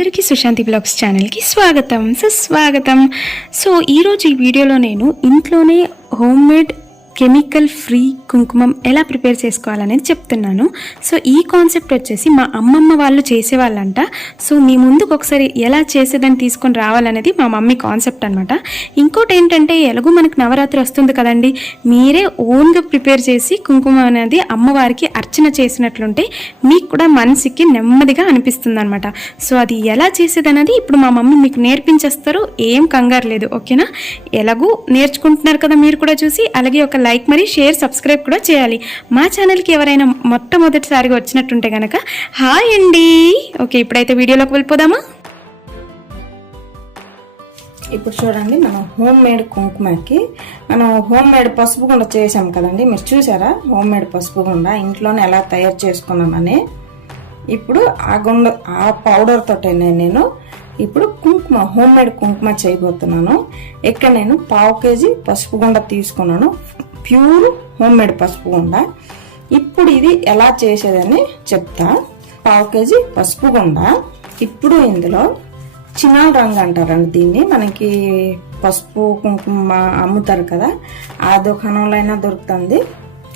అందరికీ సుశాంతి బ్లాగ్స్ ఛానల్కి స్వాగతం సుస్వాగతం. సో ఈరోజు ఈ వీడియోలో నేను ఇంట్లోనే హోమ్ మేడ్ కెమికల్ ఫ్రీ కుంకుమం ఎలా ప్రిపేర్ చేసుకోవాలనేది చెప్తున్నాను. సో ఈ కాన్సెప్ట్ వచ్చేసి మా అమ్మమ్మ వాళ్ళు చేసేవాళ్ళంట. సో మీ ముందుకు ఒకసారి ఎలా చేసేదని తీసుకొని రావాలనేది మా మమ్మీ కాన్సెప్ట్ అనమాట. ఇంకోటి ఏంటంటే ఎలాగో మనకు నవరాత్రి వస్తుంది కదండి, మీరే ఓన్గా ప్రిపేర్ చేసి కుంకుమం అనేది అమ్మవారికి అర్చన చేసినట్లుంటే మీకు కూడా మనసుకి నెమ్మదిగా అనిపిస్తుంది అనమాట. సో అది ఎలా చేసేదన్నది ఇప్పుడు మా మమ్మీ మీకు నేర్పించేస్తారు, ఏం కంగారు లేదు, ఓకేనా? ఎలాగూ నేర్చుకుంటున్నారు కదా మీరు కూడా చూసి. అలాగే ఒక లైక్ మరి షేర్ సబ్స్క్రైబ్ కూడా చేయాలి. మా ఛానల్కి ఎవరైనా మొట్టమొదటిసారిగా వచ్చినట్టుంటే కనుక హాయ్ అండి. ఓకే, ఇప్పుడైతే వీడియోలోకి వెళ్ళిపోదామా? ఇప్పుడు చూడండి, మనం హోమ్ మేడ్ కుంకుమకి మనం హోమ్ మేడ్ పసుపు గుండ చేసాం కదండి, మీరు చూసారా? హోమ్ మేడ్ పసుపు గుండ ఇంట్లోనే ఎలా తయారు చేసుకున్నామని. ఇప్పుడు ఆ పౌడర్ తోటే నేను ఇప్పుడు కుంకుమ హోమ్ మేడ్ కుంకుమ చేయబోతున్నాను. ఇక్కడ నేను 1/2 kg పసుపు గుండ తీసుకున్నాను, ప్యూర్ హోమ్ మేడ్ పసుపు గుండ. ఇప్పుడు ఇది ఎలా చేసేదని చెప్తా. 1/2 kg పసుపు గుండ. ఇప్పుడు ఇందులో చినాల రంగు అంటారండి దీన్ని, మనకి పసుపు కుంకుమ అమ్ముతారు కదా, ఆ దుకాణంలో అయినా దొరుకుతుంది.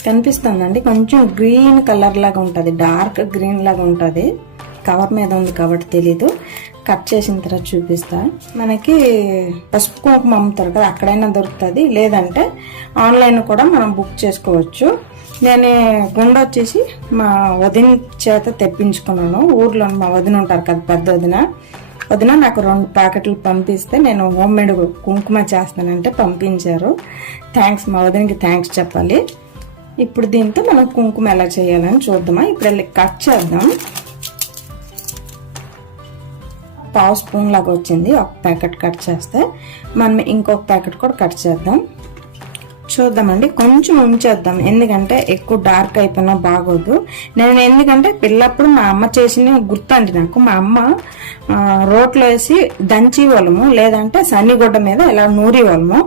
కనిపిస్తుందండి, కొంచెం గ్రీన్ కలర్ లాగా ఉంటుంది, డార్క్ గ్రీన్ లాగా ఉంటుంది. కవర్ మీద ఉంది కాబట్టి తెలీదు, కట్ చేసిన తర్వాత చూపిస్తా. మనకి పసుపు కుంకుమ అమ్ముతారు కదా, అక్కడైనా దొరుకుతుంది, లేదంటే ఆన్లైన్ కూడా మనం బుక్ చేసుకోవచ్చు. నేను గుండె వచ్చేసి మా వదిన చేత తెప్పించుకున్నాను. ఊర్లో మా వదిన ఉంటారు కదా, పెద్ద వదిన నాకు 2 ప్యాకెట్లు పంపిస్తే నేను హోమ్ మేడ్ కుంకుమ చేస్తానంటే పంపించారు. థ్యాంక్స్, మా వదినకి థ్యాంక్స్ చెప్పాలి. ఇప్పుడు దీంతో మనం కుంకుమ ఎలా చేయాలని చూద్దామా. ఇప్పుడు వెళ్ళి కట్ చేద్దాం. 1/2 స్పూన్ లాగా వచ్చింది, ఒక ప్యాకెట్ కట్ చేస్తే. మనం ఇంకొక ప్యాకెట్ కూడా కట్ చేద్దాం. చూద్దామండి, కొంచెం ఉంచేద్దాం, ఎందుకంటే ఎక్కువ డార్క్ అయిపోయినా బాగోదు. నేను ఎందుకంటే పిల్లప్పుడు మా అమ్మ చేసిన గుర్తండి నాకు. మా అమ్మ రోట్లో వేసి దంచి వాళ్ళము, లేదంటే సన్నిగుడ్డ మీద ఇలా నూరి వాళ్ళము.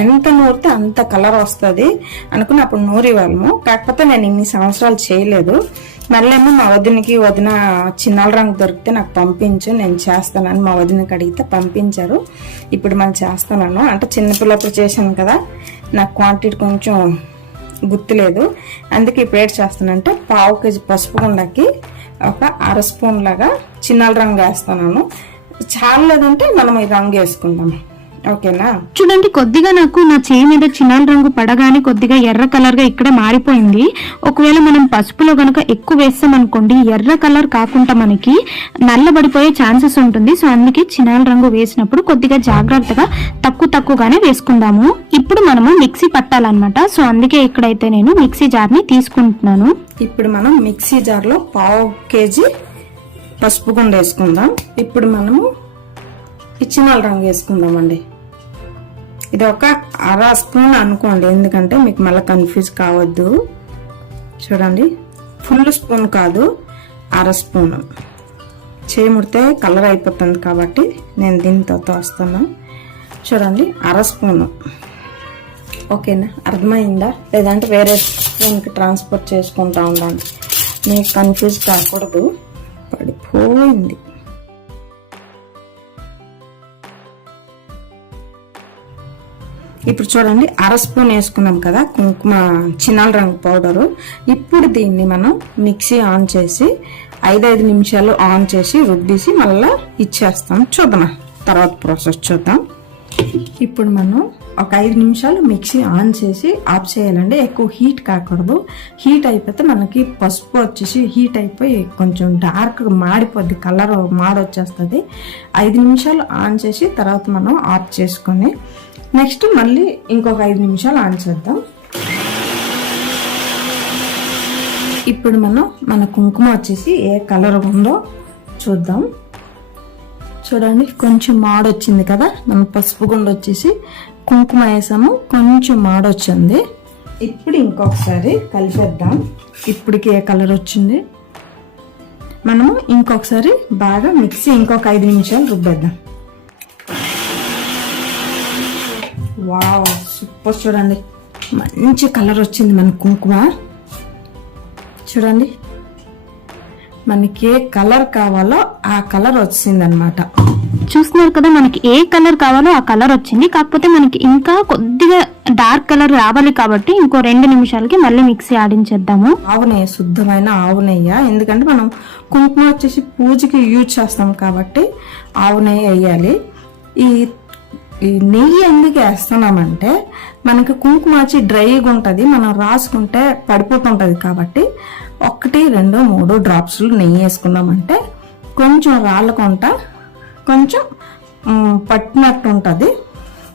ఎంత నూరితే అంత కలర్ వస్తుంది అనుకుని అప్పుడు నూరి వాళ్ళము. కాకపోతే నేను ఇన్ని సంవత్సరాలు చేయలేదు. మళ్ళేమో మా వదిన చిన్నాల రంగు దొరికితే నాకు పంపించు, నేను చేస్తానని మా వదినకి అడిగితే పంపించారు. ఇప్పుడు మనం చేస్తున్నాను, అంటే చిన్నపిల్లప్పుడు చేశాను కదా, నాకు క్వాంటిటీ కొంచెం గుర్తులేదు, అందుకే ఇప్పుడు ఏడ్ చేస్తానంటే 1/2 kg పసుపు గుండకి ఒక 1/2 స్పూన్ లాగా చిన్నాల రంగు వేస్తున్నాను. చాలేదంటే మనం ఈ రంగు వేసుకుందాం, ఓకేనా? చూడండి, కొద్దిగా నాకు నా చేయి మీద చిన్నాల రంగు పడగానే కొద్దిగా ఎర్ర కలర్ గా ఇక్కడ మారిపోయింది. ఒకవేళ మనం పసుపులో గనక ఎక్కువ వేస్తాం అనుకోండి, ఎర్ర కలర్ కాకుండా మనకి నల్లబడిపోయే ఛాన్సెస్ ఉంటుంది. సో అందుకే చిన్నాల రంగు వేసినప్పుడు కొద్దిగా జాగ్రత్తగా తక్కువగానే వేసుకుందాము. ఇప్పుడు మనము మిక్సీ పట్టాలన్నమాట. సో అందుకే ఇక్కడైతే నేను మిక్సీ జార్ ని తీసుకుంటున్నాను. ఇప్పుడు మనం మిక్సీ జార్ లో 1/2 kg పసుపు గుండ వేసుకుందాం. ఇప్పుడు మనము ఈ చిన్నాల రంగు వేసుకుందామండి. ఇది ఒక 1/2 స్పూన్ అనుకోండి, ఎందుకంటే మీకు మళ్ళీ కన్ఫ్యూజ్ కావద్దు. చూడండి, ఫుల్ స్పూన్ కాదు, 1/2 స్పూన్. చేయముడితే కలర్ అయిపోతుంది కాబట్టి నేను దీంతో వస్తాను. చూడండి, 1/2 స్పూన్, ఓకేనా? అర్థమైందా? లేదంటే వేరే స్పూన్కి ట్రాన్స్ఫర్ చేసుకుంటా ఉండండి, మీకు కన్ఫ్యూజ్ కాకూడదు. పడిపోయింది. ఇప్పుడు చూడండి, 1/2 స్పూన్ వేసుకున్నాం కదా కుంకుమ చిన్నాల రంగు పౌడరు. ఇప్పుడు దీన్ని మనం మిక్సీ ఆన్ చేసి 5 నిమిషాలు ఆన్ చేసి రుబ్బేసి మళ్ళీ ఇచ్చేస్తాం. చూద్దామా, తర్వాత ప్రాసెస్ చూద్దాం. ఇప్పుడు మనం ఒక 5 నిమిషాలు మిక్సీ ఆన్ చేసి ఆఫ్ చేయాలండి. ఎక్కువ హీట్ కాకూడదు, హీట్ అయిపోతే మనకి పసుపు వచ్చేసి హీట్ అయిపోయి కొంచెం డార్క్ మాడిపోద్ది, కలర్ మాడొచ్చేస్తుంది. 5 నిమిషాలు ఆన్ చేసి తర్వాత మనం ఆఫ్ చేసుకొని నెక్స్ట్ మళ్ళీ ఇంకొక 5 నిమిషాలు ఆన్ చేద్దాం. ఇప్పుడు మన కుంకుమ వచ్చేసి ఏ కలర్ ఉందో చూద్దాం. చూడండి, కొంచెం మాడొచ్చింది కదా, మన పసుపు గుండ వచ్చేసి కుంకుమ వేసాము, కొంచెం మాడొచ్చింది. ఇప్పుడు ఇంకొకసారి కలిపేద్దాం. ఇప్పటికి ఏ కలర్ వచ్చింది, మనము ఇంకొకసారి బాగా మిక్సీ ఇంకొక 5 నిమిషాలు రుబ్బేద్దాం. Wow, super! చూడండి, మంచి కలర్ వచ్చింది మన కుంకుమ. చూడండి, మనకి ఏ కలర్ కావాలో ఆ కలర్ వచ్చిందనమాట. చూస్తున్నారు కదా, మనకి ఏ కలర్ కావాలో ఆ కలర్ వచ్చింది. కాకపోతే మనకి ఇంకా కొద్దిగా డార్క్ కలర్ రావాలి కాబట్టి ఇంకో 2 నిమిషాలకి మళ్ళీ మిక్సీ ఆడించేద్దాము. ఆవు నెయ్యి, శుద్ధమైన ఆవు నెయ్యి. ఎందుకంటే మనం కుంకుమ వచ్చేసి పూజకి యూజ్ చేస్తాం కాబట్టి ఆవు నెయ్యి వేయాలి. ఈ నెయ్యి ఎందుకు వేస్తున్నామంటే మనకి కుంకుమ వచ్చి డ్రైగా ఉంటుంది, మనం రాసుకుంటే పడిపోతుంటుంది కాబట్టి 1, 2, 3 డ్రాప్స్లు నెయ్యి వేసుకున్నామంటే కొంచెం రాళ్ళకుంటా కొంచెం పట్టినట్టు ఉంటుంది.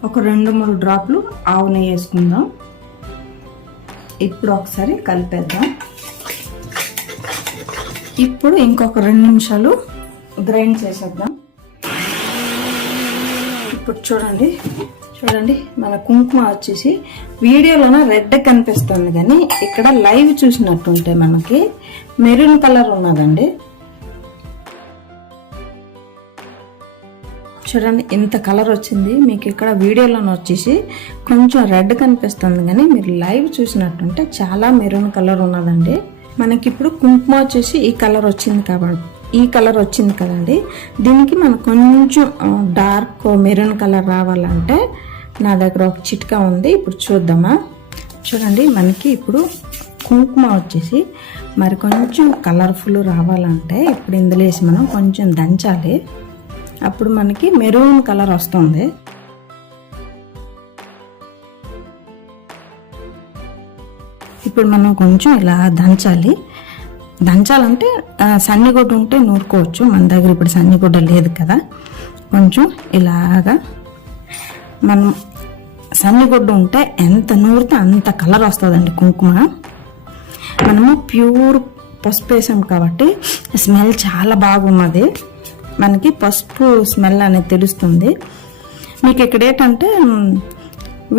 ఒక 2, 3 డ్రాప్లు ఆవు నెయ్యి వేసుకుందాం. ఇప్పుడు ఒకసారి కలిపేద్దాం. ఇప్పుడు ఇంకొక 2 నిమిషాలు గ్రైండ్ చేసేద్దాం. ఇప్పుడు చూడండి మన కుంకుమ వచ్చేసి వీడియోలోనే రెడ్ కనిపిస్తుంది, కానీ ఇక్కడ లైవ్ చూసినట్టుంటే మనకి మెరూన్ కలర్ ఉన్నదండి. చూడండి ఇంత కలర్ వచ్చింది. మీకు ఇక్కడ వీడియోలోనే వచ్చేసి కొంచెం రెడ్ కనిపిస్తుంది, కానీ మీరు లైవ్ చూసినట్టుంటే చాలా మెరూన్ కలర్ ఉన్నదండి. మనకి ఇప్పుడు కుంకుమ వచ్చేసి ఈ కలర్ వచ్చింది కదండి. దీనికి మనకు కొంచెం డార్క్ మెరూన్ కలర్ రావాలంటే నా దగ్గర ఒక చిట్కా ఉంది, ఇప్పుడు చూద్దామా. చూడండి మనకి ఇప్పుడు కుంకుమ వచ్చేసి మరి కొంచెం కలర్ఫుల్ రావాలంటే ఇప్పుడు ఇందులో వేసి మనం కొంచెం దంచాలి. అప్పుడు మనకి మెరూన్ కలర్ వస్తుంది. ఇప్పుడు మనం కొంచెం ఇలా దంచాలంటే సన్నిగుడ్డ ఉంటే నూరుకోవచ్చు. మన దగ్గర ఇప్పుడు సన్నిగుడ్డ లేదు కదా. కొంచెం ఇలాగా మనం సన్నిగుడ్డ ఉంటే ఎంత నూరితే అంత కలర్ వస్తుందండి కుంకుమ. మనము ప్యూర్ పసుపు వేసాం కాబట్టి స్మెల్ చాలా బాగున్నది. మనకి పసుపు స్మెల్ అనేది తెలుస్తుంది. మీకు ఇక్కడ ఏంటంటే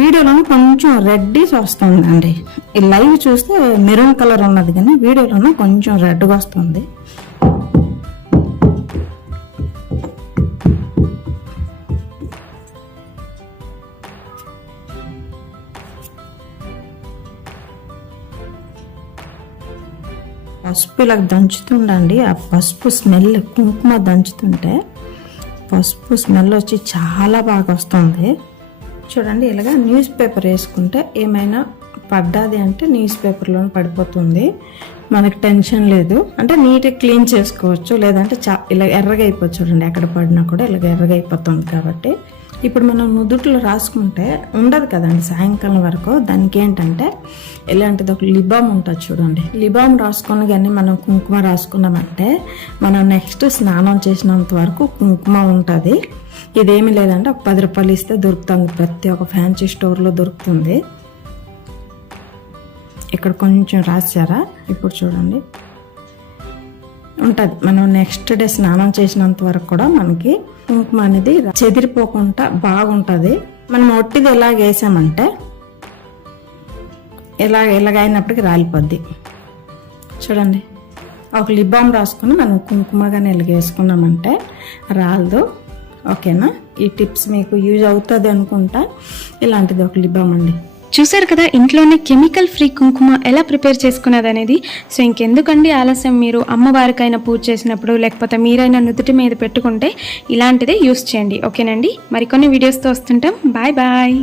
వీడియోలో కొంచెం రెడ్డిష్ వస్తుందండి. ఈ లైవ్ చూస్తే మెరూన్ కలర్ ఉన్నది, కానీ వీడియోలో కొంచెం రెడ్గా వస్తుంది. పసుపు ఇలా దంచుతుండండి. ఆ పసుపు స్మెల్, కుంకుమ దంచుతుంటే పసుపు స్మెల్ వచ్చి చాలా బాగా వస్తుంది. చూడండి ఇలాగా న్యూస్ పేపర్ వేసుకుంటే ఏమైనా పడ్డాది అంటే న్యూస్ పేపర్లో పడిపోతుంది, మనకి టెన్షన్ లేదు. అంటే నీట్గా క్లీన్ చేసుకోవచ్చు. లేదంటే ఇలా ఎర్రగా అయిపోతుంది. చూడండి ఎక్కడ పడినా కూడా ఇలాగ ఎర్రగా అయిపోతుంది. కాబట్టి ఇప్పుడు మనం నుదుట్లో రాసుకుంటే ఉండదు కదండి సాయంకాలం వరకు. దానికి ఏంటంటే ఇలాంటిది ఒక లిబామ్ ఉంటుంది చూడండి. లిబామ్ రాసుకుని కానీ మనం కుంకుమ రాసుకున్నామంటే మనం నెక్స్ట్ స్నానం చేసినంత వరకు కుంకుమ ఉంటుంది. ఇదేమి లేదంటే ఒక 10 రూపాయలు ఇస్తే దొరుకుతుంది. ప్రతి ఒక్క ఫ్యాన్సీ స్టోర్లో దొరుకుతుంది. ఇక్కడ కొంచెం రాసారా, ఇప్పుడు చూడండి ఉంటుంది. మనం నెక్స్ట్ డే స్నానం చేసినంత వరకు కూడా మనకి కుంకుమ అనేది చెదిరిపోకుండా బాగుంటుంది. మనం ఒట్టిది ఎలాగ వేసామంటే ఎలాగైనప్పటికీ రాలిపోద్ది. చూడండి ఒక లిబామ్ రాసుకుని మనం కుంకుమ కానీ ఇలాగ వేసుకున్నామంటే రాలదు. ఓకేనా, ఈ టిప్స్ మీకు యూజ్ అవుతుంది అనుకుంటా. ఇలాంటిది ఒక లిబామ్ అండి. చూసారు కదా ఇంట్లోనే కెమికల్ ఫ్రీ కుంకుమ ఎలా ప్రిపేర్ చేసుకున్నది అనేది. సో ఇంకెందుకండి ఆలస్యం, మీరు అమ్మవారికైనా పూజ చేసినప్పుడు లేకపోతే మీరైనా నుదుటి మీద పెట్టుకుంటే ఇలాంటిదే యూస్ చేయండి. ఓకేనండి, మరికొన్ని వీడియోస్తో వస్తుంటాం. Bye bye.